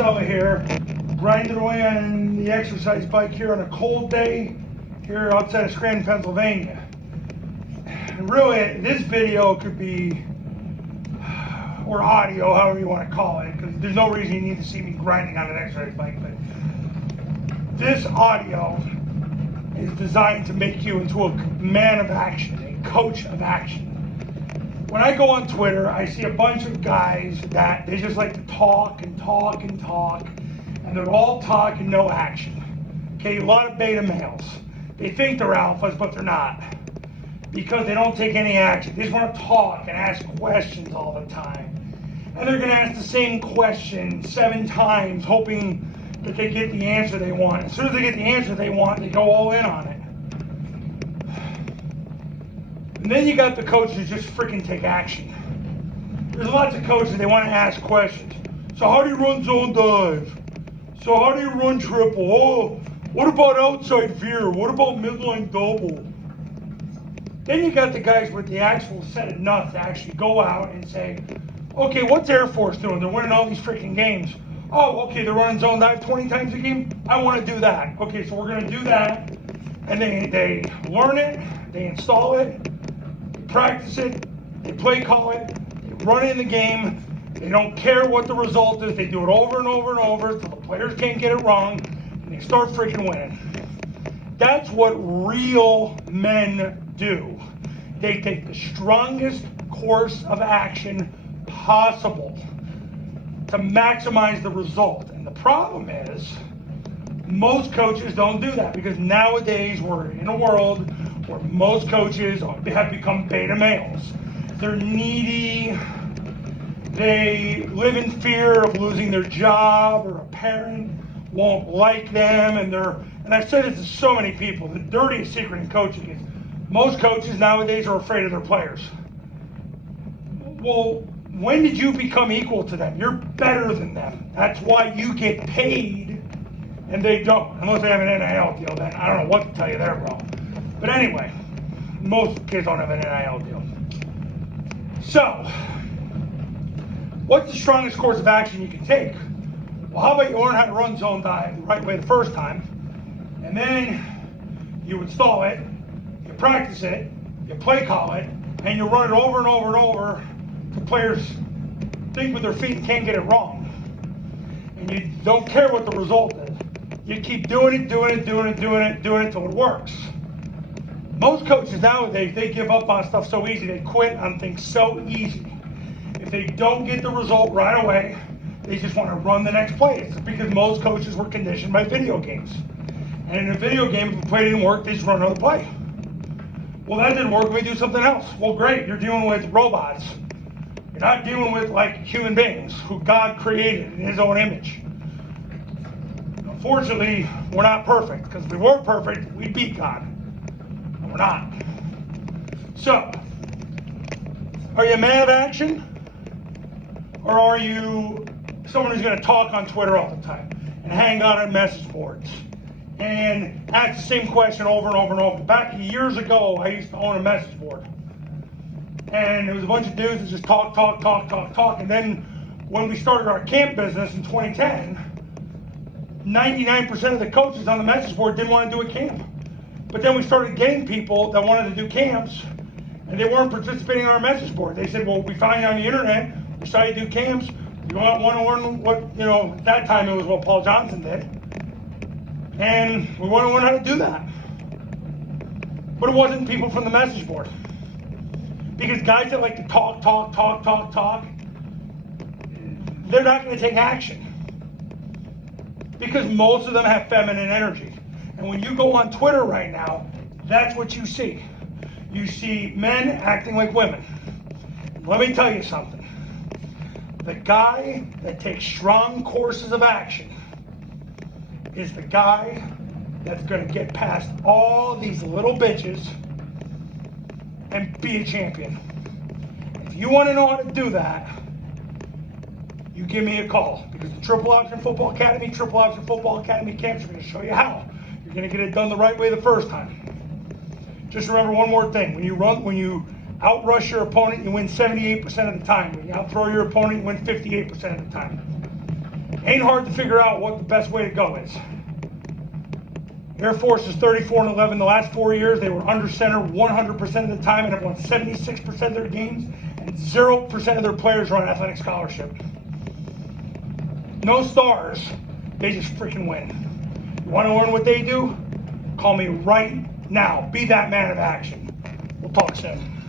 fella here, grinding away on the exercise bike here on a cold day here outside of Scranton, Pennsylvania. And really, this video could be, or audio, however you want to call it, because there's no reason you need to see me grinding on an exercise bike, but this audio is designed to make you into a man of action, a coach of action. When I go on Twitter, I see a bunch of guys that they just like to talk and talk and talk, and they're all talk and no action. Okay, a lot of beta males. They think they're alphas, but they're not, because they don't take any action. They just want to talk and ask questions all the time. And they're going to ask the same question 7 times, hoping that they get the answer they want. As soon as they get the answer they want, they go all in on it. And then you got the coaches who just freaking take action. There's lots of coaches, they want to ask questions. So how do you run zone dive? So how do you run triple? Oh, what about outside veer? What about midline double? Then you got the guys with the actual set of nuts to actually go out and say, okay, what's Air Force doing? They're winning all these freaking games. Oh, okay, they're running zone dive 20 times a game? I want to do that. Okay, so we're going to do that. And they learn it, they install it, they practice it, they play call it, they run it in the game. They don't care what the result is. They do it over and over and over until the players can't get it wrong, and they start freaking winning. That's what real men do. They take the strongest course of action possible to maximize the result. And the problem is, most coaches don't do that, because nowadays we're in a world where most coaches have become beta males. They're needy. They live in fear of losing their job, or a parent won't like them, and I've said it to so many people, the dirtiest secret in coaching is most coaches nowadays are afraid of their players. Well, when did you become equal to them? You're better than them. That's why you get paid and they don't. Unless they have an NIL deal, then I don't know what to tell you there, bro. But anyway, most kids don't have an NIL deal. So, what's the strongest course of action you can take? Well, how about you learn how to run zone dive the right way the first time, and then you install it, you practice it, you play call it, and you run it over and over and over till players think with their feet and can't get it wrong. And you don't care what the result is. You keep doing it until it works. Most coaches nowadays, they give up on stuff so easy. They quit on things so easy. If they don't get the result right away, they just want to run the next play. It's because most coaches were conditioned by video games. And in a video game, if the play didn't work, they just run another play. Well, that didn't work, we do something else. Well, great, you're dealing with robots. You're not dealing with like human beings who God created in his own image. Unfortunately, we're not perfect, because if we were perfect, we'd beat God. And we're not. So, are you a man of action? Or are you someone who's going to talk on Twitter all the time and hang out on message boards and ask the same question over and over and over? Back years ago, I used to own a message board. And it was a bunch of dudes that just talk. And then when we started our camp business in 2010, 99% of the coaches on the message board didn't want to do a camp. But then we started getting people that wanted to do camps, and they weren't participating on our message board. They said, well, we found you on the internet, we saw you do camps, you want to learn what, at that time it was what Paul Johnson did. And we want to learn how to do that. But it wasn't people from the message board. Because guys that like to talk, they're not going to take action. Because most of them have feminine energy. And when you go on Twitter right now, that's what you see. You see men acting like women. Let me tell you something. The guy that takes strong courses of action is the guy that's going to get past all these little bitches and be a champion. If you want to know how to do that, you give me a call, because the Triple Option Football Academy camps are going to show you how. You're going to get it done the right way the first time. Just remember one more thing. When you outrush your opponent, you win 78% of the time. When you outthrow your opponent, you win 58% of the time. Ain't hard to figure out what the best way to go is. Air Force is 34-11. The last 4 years, they were under center 100% of the time and have won 76% of their games, and 0% of their players are on athletic scholarship. No stars, they just freaking win. You want to learn what they do? Call me right now. Be that man of action. We'll talk soon.